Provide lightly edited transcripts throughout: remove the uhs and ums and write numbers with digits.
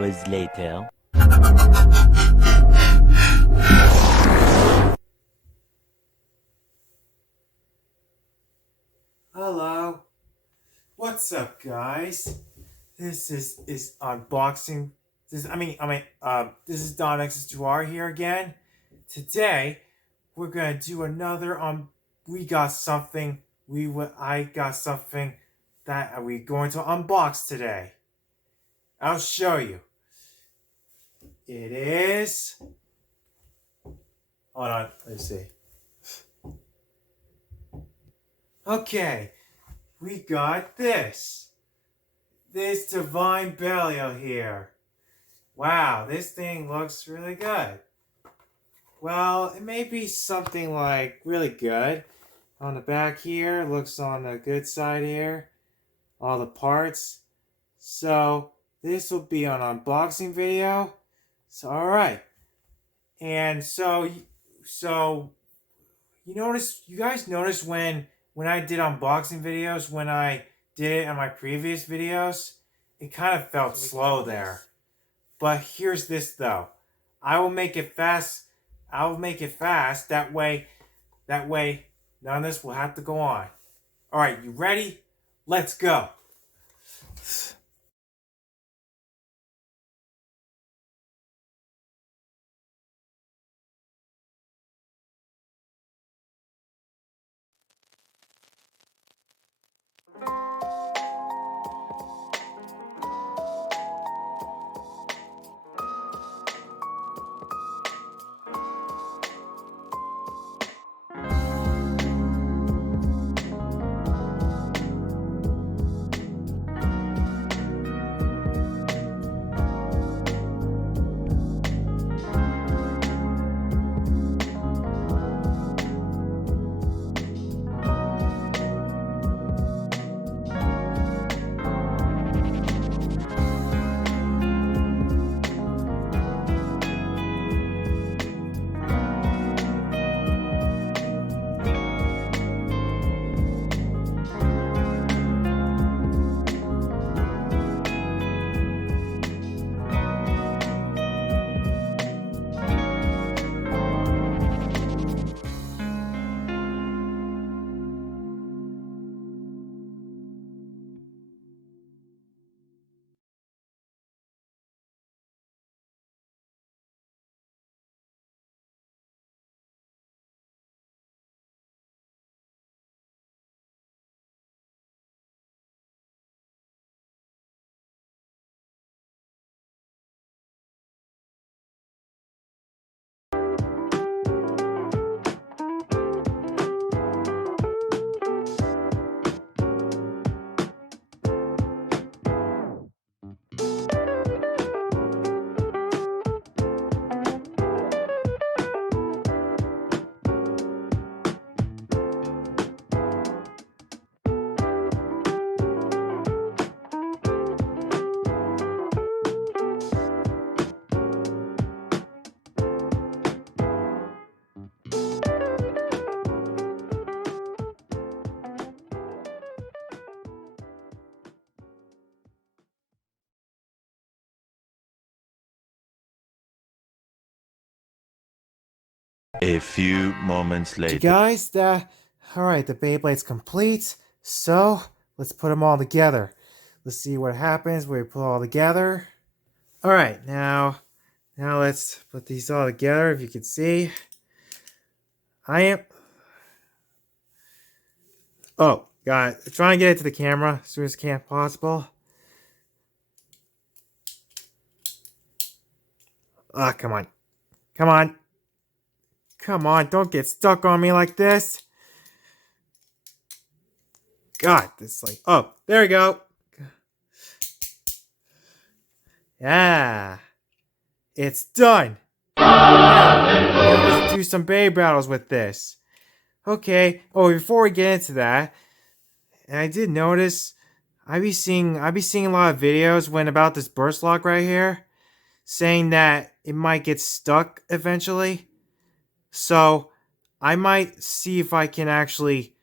hours later. Hello. What's up, guys? This is unboxing. This is Don X2R here again. Today we're gonna do another we got something I got something that we're going to unbox today. I'll show you. It is. Hold on, let's see. Okay, we got this. This divine Belial here. Wow, this thing looks really good. Well, it may be something like really good. On the back here, looks on the good side here. All the parts. So, this will be an unboxing video. So, alright. And so you guys notice when I did unboxing videos, when I did it in my previous videos, it kind of felt slow there. But here's this though. I will make it fast. That way, none of this will have to go on. Alright, you ready? Let's go. A few moments later. Guys, alright, the Beyblade's complete. So, let's put them all together. Let's see what happens when we put it all together. Alright, now let's put these all together. If you can see, oh, God, I'm trying to get it to the camera as soon as possible. Ah, come on. Come on. Come on, don't get stuck on me like this. God, this like, oh, there we go. Yeah. It's done. Now, let's do some Beyblade battles with this. Okay. Oh, before we get into that, I did notice I be seeing a lot of videos when about this burst lock right here, saying that it might get stuck eventually. So I might see if I can actually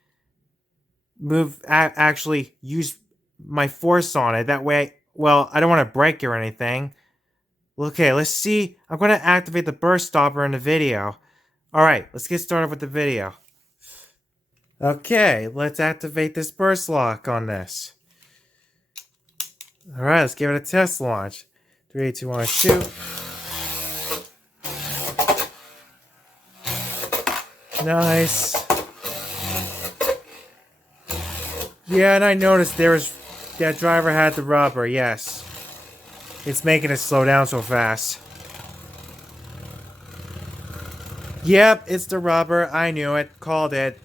actually use my force on it. That way, well, I don't want to break it or anything. Okay, let's see. I'm going to activate the burst stopper in the video. Alright, let's get started with the video. Okay, let's activate this burst lock on this. Alright, let's give it a test launch. 3, 2, 1, shoot. Nice. Yeah, and I noticed that driver had the rubber, yes. It's making it slow down so fast. Yep, it's the rubber. I knew it. Called it.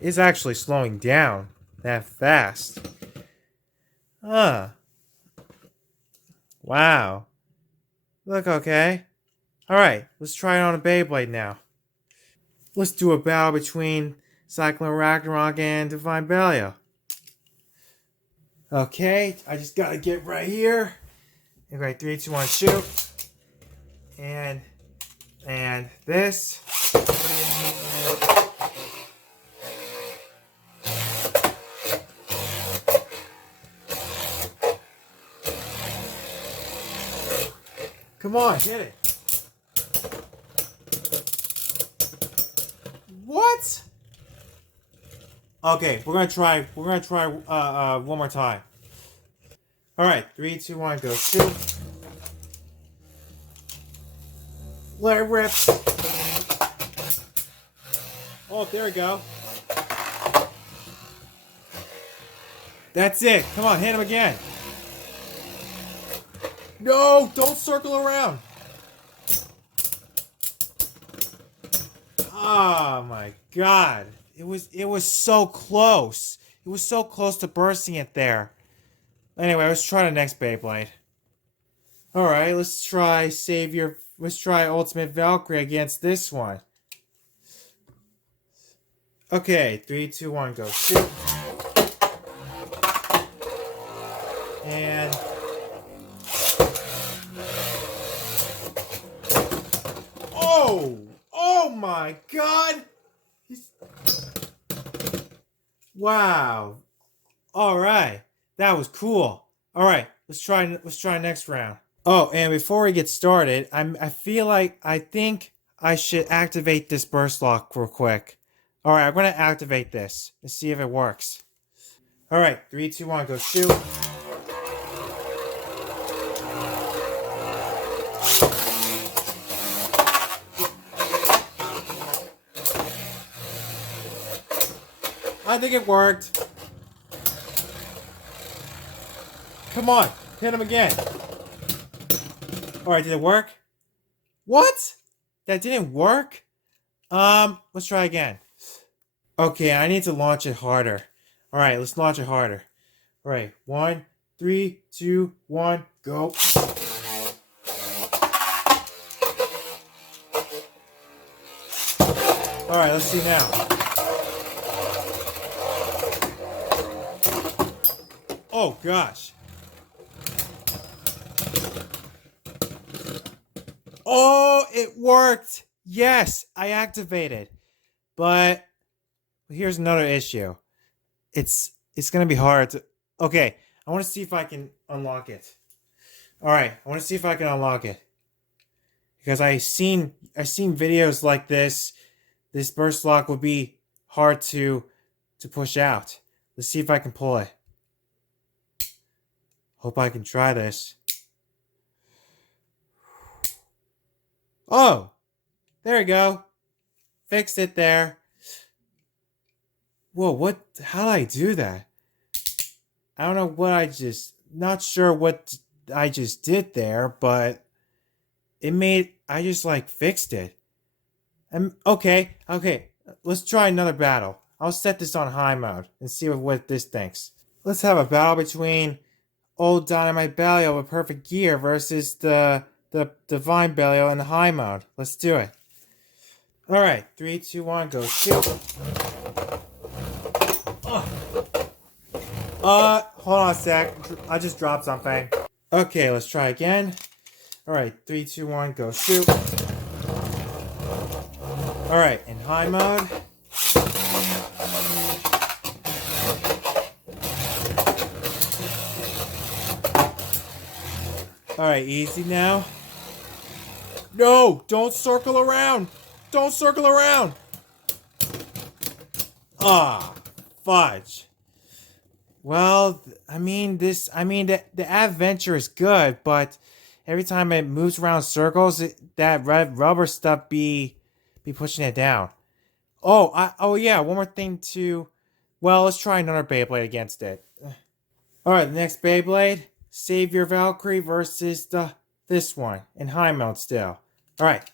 It's actually slowing down that fast. Huh. Wow. Look okay. Alright, let's try it on a Beyblade now. Let's do a battle between Cyclone Ragnarok and Divine Belial. Okay, I just gotta get right here. Okay, 3, 2, 1, shoot. And this. Come on, hit it. What? Okay, we're gonna try one more time. Alright, 3, 2, 1, go shoot. Let it rip. Oh, there we go. That's it. Come on, hit him again. No, don't circle around. Oh my god. It was so close. It was so close to bursting it there. Anyway, let's try the next Beyblade. Alright, let's try Ultimate Valkyrie against this one. Okay, 3, 2, 1, go shoot. And oh my god! Wow. Alright. That was cool. Alright, let's try next round. Oh, and before we get started, I think I should activate this burst lock real quick. Alright, I'm gonna activate this. Let's see if it works. Alright, 3, 2, 1, go shoot. I think it worked. Come on, hit him again. Alright, did it work? What? That didn't work? Let's try again. Okay, I need to launch it harder. Alright, let's launch it harder. Alright, 1, 3, 2, 1, go. Alright, let's see now. Oh gosh. Oh, it worked! Yes, I activated. But here's another issue. It's gonna be hard to. Okay, I want to see if I can unlock it. All right, I want to see if I can unlock it because I seen videos like this. This burst lock would be hard to push out. Let's see if I can pull it. Hope I can try this. Oh, there we go. Fixed it there. Whoa, what? How did I do that? I don't know what not sure what I just did there, but I just like fixed it. Okay, let's try another battle. I'll set this on high mode and see what this thinks. Let's have a battle between Old Dynamite Belial with perfect gear versus the Divine Belial in the high mode. Let's do it. Alright, 3, 2, 1, go shoot. Hold on a sec. I just dropped something. Okay, let's try again. Alright, 3, 2, 1, go shoot. Alright, in high mode. Alright, easy now. No! Don't circle around! Don't circle around! Ah, fudge. Well, the adventure is good, but every time it moves around circles, that red rubber stuff be pushing it down. Oh yeah, one more thing too. Well, let's try another Beyblade against it. Alright, the next Beyblade, Savior Valkyrie versus this one in high mode still. Alright.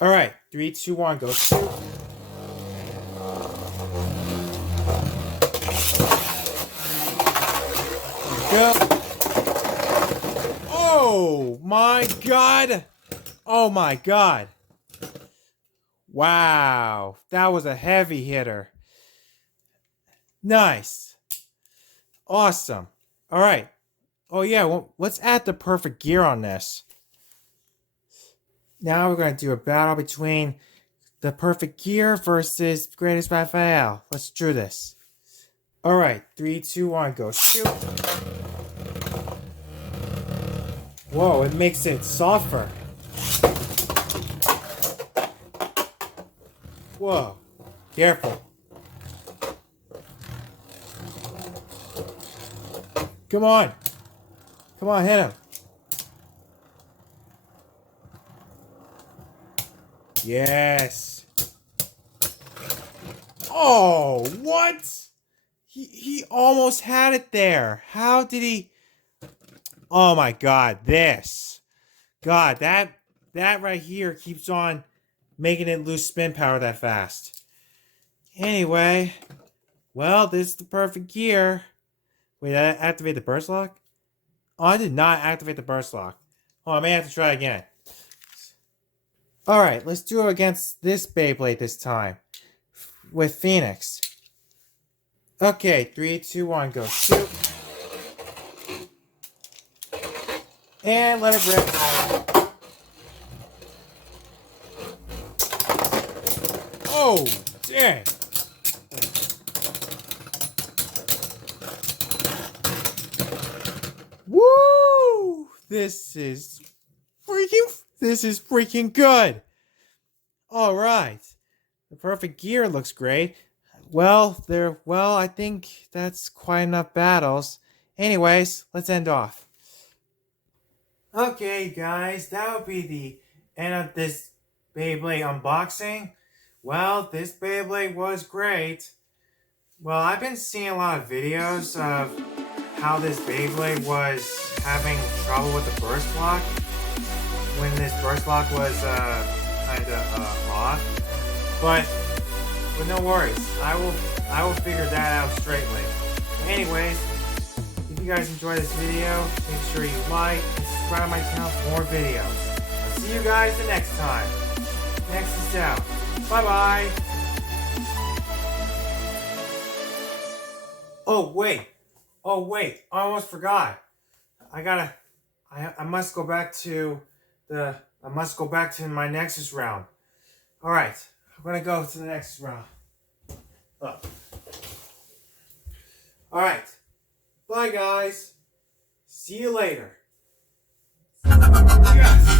Alright, 3, 2, 1, go shoot. Go. Oh my god! Oh my god! Wow, that was a heavy hitter. Nice. Awesome. Alright. Oh yeah, well, let's add the perfect gear on this. Now we're going to do a battle between the perfect gear versus greatest Raphael. Let's do this. Alright, 3, 2, 1, go shoot. Whoa, it makes it softer. Whoa, careful. Come on. Come on, hit him. Yes. Oh, what? He almost had it there. How did he? Oh my god, this. God, that right here keeps on making it lose spin power that fast. Anyway, well, this is the perfect gear. Wait, did I activate the burst lock? Oh, I did not activate the burst lock. Oh, I may have to try again. Alright, let's do it against this Beyblade this time. With Phoenix. Okay, 3, 2, 1, go shoot. And let it rip. Oh, dang. Woo! This is freaking good. All right. The perfect gear looks great. Well, I think that's quite enough battles. Anyways, let's end off. Okay, guys, that would be the end of this Beyblade unboxing. Well, this Beyblade was great. Well, I've been seeing a lot of videos of how this Beyblade was having trouble with the burst lock when this burst lock was off. But no worries, I will figure that out straightly. Anyways, if you guys enjoyed this video, make sure you like and subscribe to my channel for more videos. I'll see you guys the next time. Next is out. Bye bye. Oh wait, I almost forgot. I must go back to my Nexus round. Alright, I'm gonna go to the next round. Alright, bye guys. See you later. Yes.